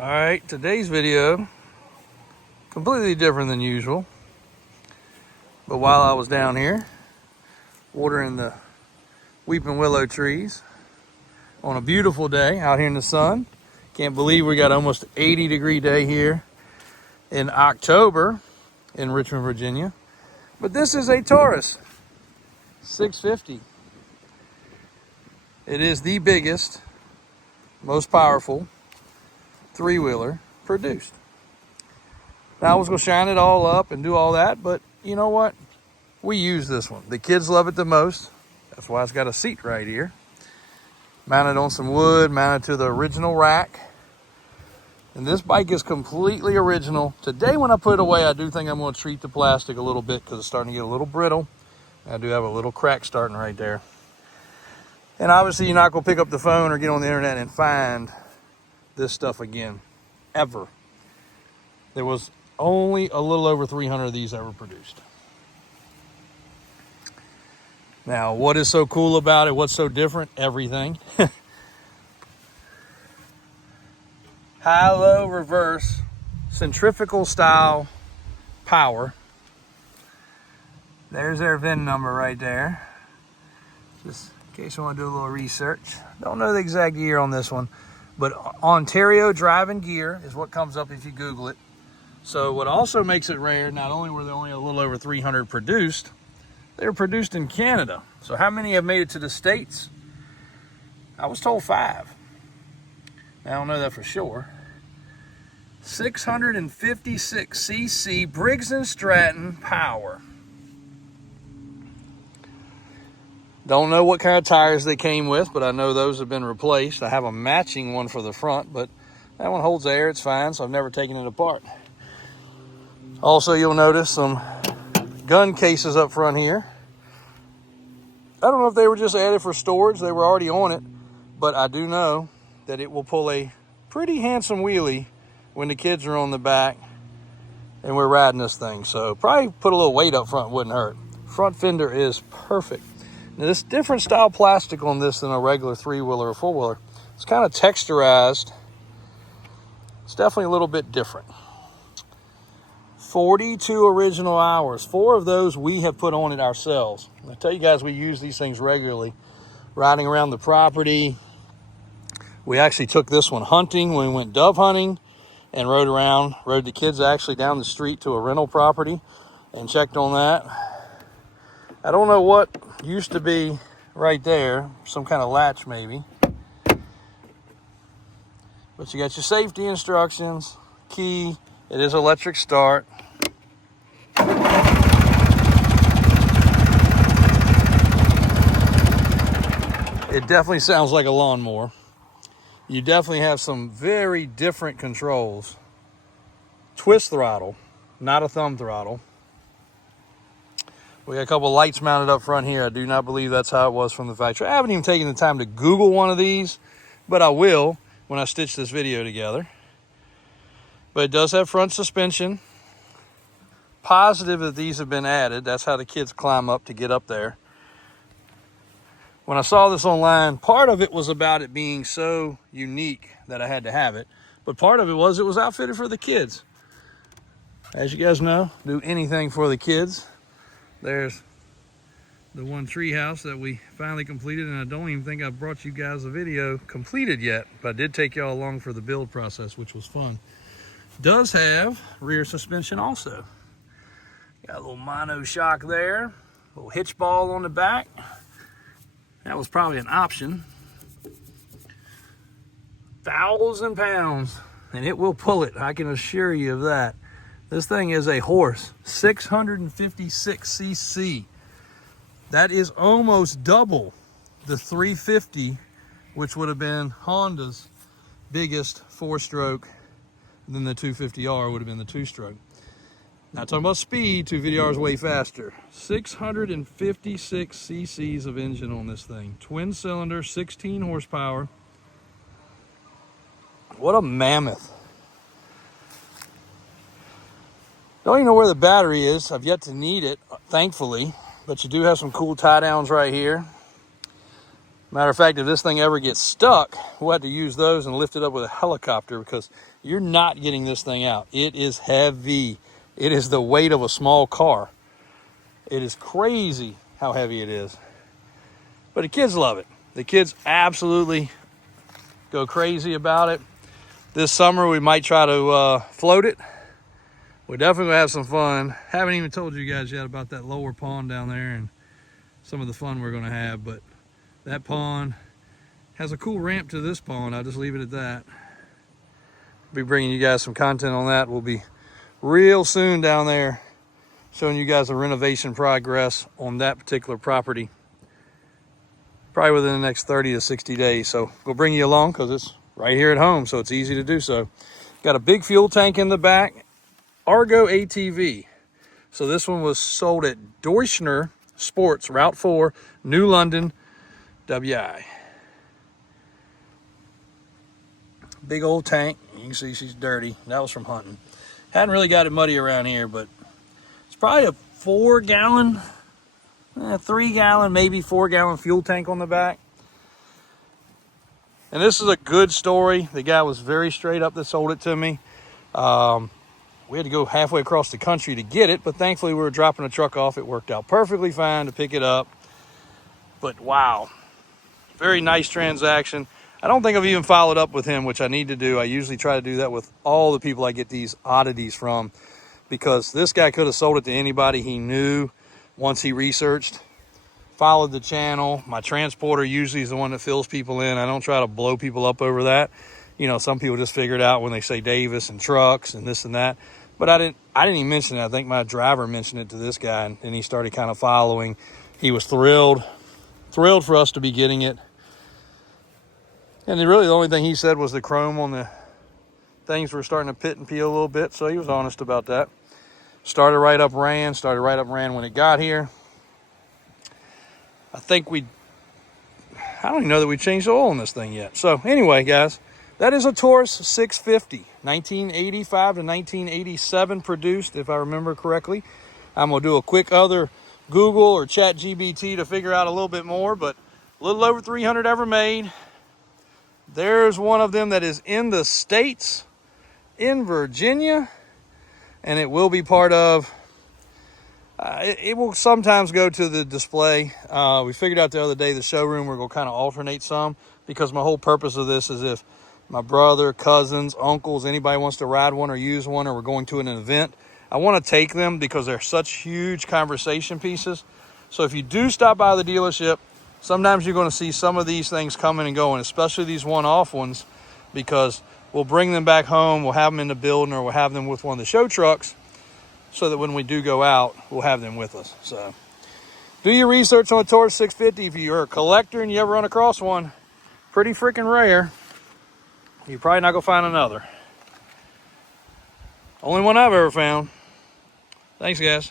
All right, today's video, completely different than usual. But while I was down here watering the weeping willow trees on a beautiful day out here in the sun, can't believe we got almost 80-degree day here in October in Richmond, Virginia. But this is a Taurus 650. It is the biggest, most powerful three-wheeler produced. Now I was gonna shine it all up and do all that, but you know what? We use this one. The kids love it the most. That's why it's got a seat right here. Mounted on some wood, mounted to the original rack. And this bike is completely original. Today when I put it away, I do think I'm gonna treat the plastic a little bit because it's starting to get a little brittle. I do have a little crack starting right there. And obviously you're not gonna pick up the phone or get on the internet and find this stuff again, ever. There was only a little over 300 of these ever produced. Now, what is so cool about it? What's so different? Everything. High-low reverse, centrifugal style power. There's their VIN number right there. Just in case you want to do a little research. Don't know the exact year on this one, but Ontario Driving Gear is what comes up if you Google it. So what also makes it rare, not only were there only a little over 300 produced, they were produced in Canada. So how many have made it to the States? I was told 5. I don't know that for sure. 656cc Briggs & Stratton power. Don't know what kind of tires they came with, but I know those have been replaced. I have a matching one for the front, but that one holds air, it's fine, so I've never taken it apart. Also, you'll notice some gun cases up front here. I don't know if they were just added for storage, they were already on it, but I do know that it will pull a pretty handsome wheelie when the kids are on the back and we're riding this thing. So probably put a little weight up front, wouldn't hurt. Front fender is perfect. Now, this different style plastic on this than a regular three-wheeler or four-wheeler. It's kind of texturized. It's definitely a little bit different. 42 original hours. 4 of those we have put on it ourselves. I tell you guys, we use these things regularly. Riding around the property. We actually took this one hunting when we went dove hunting and rode the kids actually down the street to a rental property and checked on that. I don't know what used to be right there, some kind of latch maybe. But you got your safety instructions, key, it is electric start. It definitely sounds like a lawnmower. You definitely have some very different controls. Twist throttle, not a thumb throttle. We got a couple lights mounted up front here. I do not believe that's how it was from the factory. I haven't even taken the time to Google one of these, but I will when I stitch this video together. But it does have front suspension. Positive that these have been added. That's how the kids climb up to get up there. When I saw this online, part of it was about it being so unique that I had to have it. But part of it was outfitted for the kids. As you guys know, do anything for the kids. There's the one tree house that we finally completed, and I don't even think I've brought you guys a video completed yet, but I did take y'all along for the build process, which was fun. Does have rear suspension also. Got a little mono shock there, a little hitch ball on the back. That was probably an option. 1,000 pounds, and it will pull it, I can assure you of that. This thing is a horse, 656cc. That is almost double the 350, which would have been Honda's biggest 4-stroke. Then the 250R would have been the 2-stroke. Now talking about speed, 250R is way faster. 656 cc's of engine on this thing. Twin cylinder, 16 horsepower. What a mammoth. Don't even know where the battery is. I've yet to need it, thankfully. But you do have some cool tie downs right here. Matter of fact, if this thing ever gets stuck, we'll have to use those and lift it up with a helicopter, because you're not getting this thing out. It is heavy. It is the weight of a small car. It is crazy how heavy it is. But the kids love it. The kids absolutely go crazy about it. This summer we might try to float it. We're definitely gonna have some fun. Haven't even told you guys yet about that lower pond down there and some of the fun we're gonna have, but that pond has a cool ramp to this pond. I'll just leave it at that. Be bringing you guys some content on that. We'll be real soon down there showing you guys the renovation progress on that particular property, probably within the next 30 to 60 days. So we'll bring you along because it's right here at home, so it's easy to do so. Got a big fuel tank in the back, Argo ATV. So this one was sold at Deutschner Sports, Route 4, New London, WI. Big old tank. You can see she's dirty. That was from hunting. Hadn't really got it muddy around here, but it's probably a 4 gallon, 3 gallon, maybe 4 gallon fuel tank on the back. And this is a good story. The guy was very straight up that sold it to me. We had to go halfway across the country to get it, but thankfully we were dropping a truck off. It worked out perfectly fine to pick it up. But wow, very nice transaction. I don't think I've even followed up with him, which I need to do. I usually try to do that with all the people I get these oddities from, because this guy could have sold it to anybody he knew once he researched, followed the channel. My transporter usually is the one that fills people in. I don't try to blow people up over that. You know, some people just figure it out when they say Davis and trucks and this and that. But I didn't even mention it. I think my driver mentioned it to this guy, and he started kind of following. He was thrilled for us to be getting it. And really the only thing he said was the chrome on the things were starting to pit and peel a little bit, so he was honest about that. Started right up ran when it got here. I don't even know that we changed the oil on this thing yet. So anyway, guys, that is a Taurus 650, 1985 to 1987 produced, if I remember correctly. I'm gonna do a quick other Google or Chat GBT to figure out a little bit more, but a little over 300 ever made. There's one of them that is in the States, in Virginia, and it will be part of, it will sometimes go to the display. We figured out the other day, the showroom, we're going to kind of alternate some, because my whole purpose of this is if my brother, cousins, uncles, anybody wants to ride one or use one, or we're going to an event, I want to take them because they're such huge conversation pieces. So if you do stop by the dealership, sometimes you're going to see some of these things coming and going, especially these one-off ones, because we'll bring them back home, we'll have them in the building, or we'll have them with one of the show trucks, so that when we do go out, we'll have them with us. So do your research on a Taurus 650. If you're a collector and you ever run across one, pretty freaking rare. You're probably not going to find another. Only one I've ever found. Thanks, guys.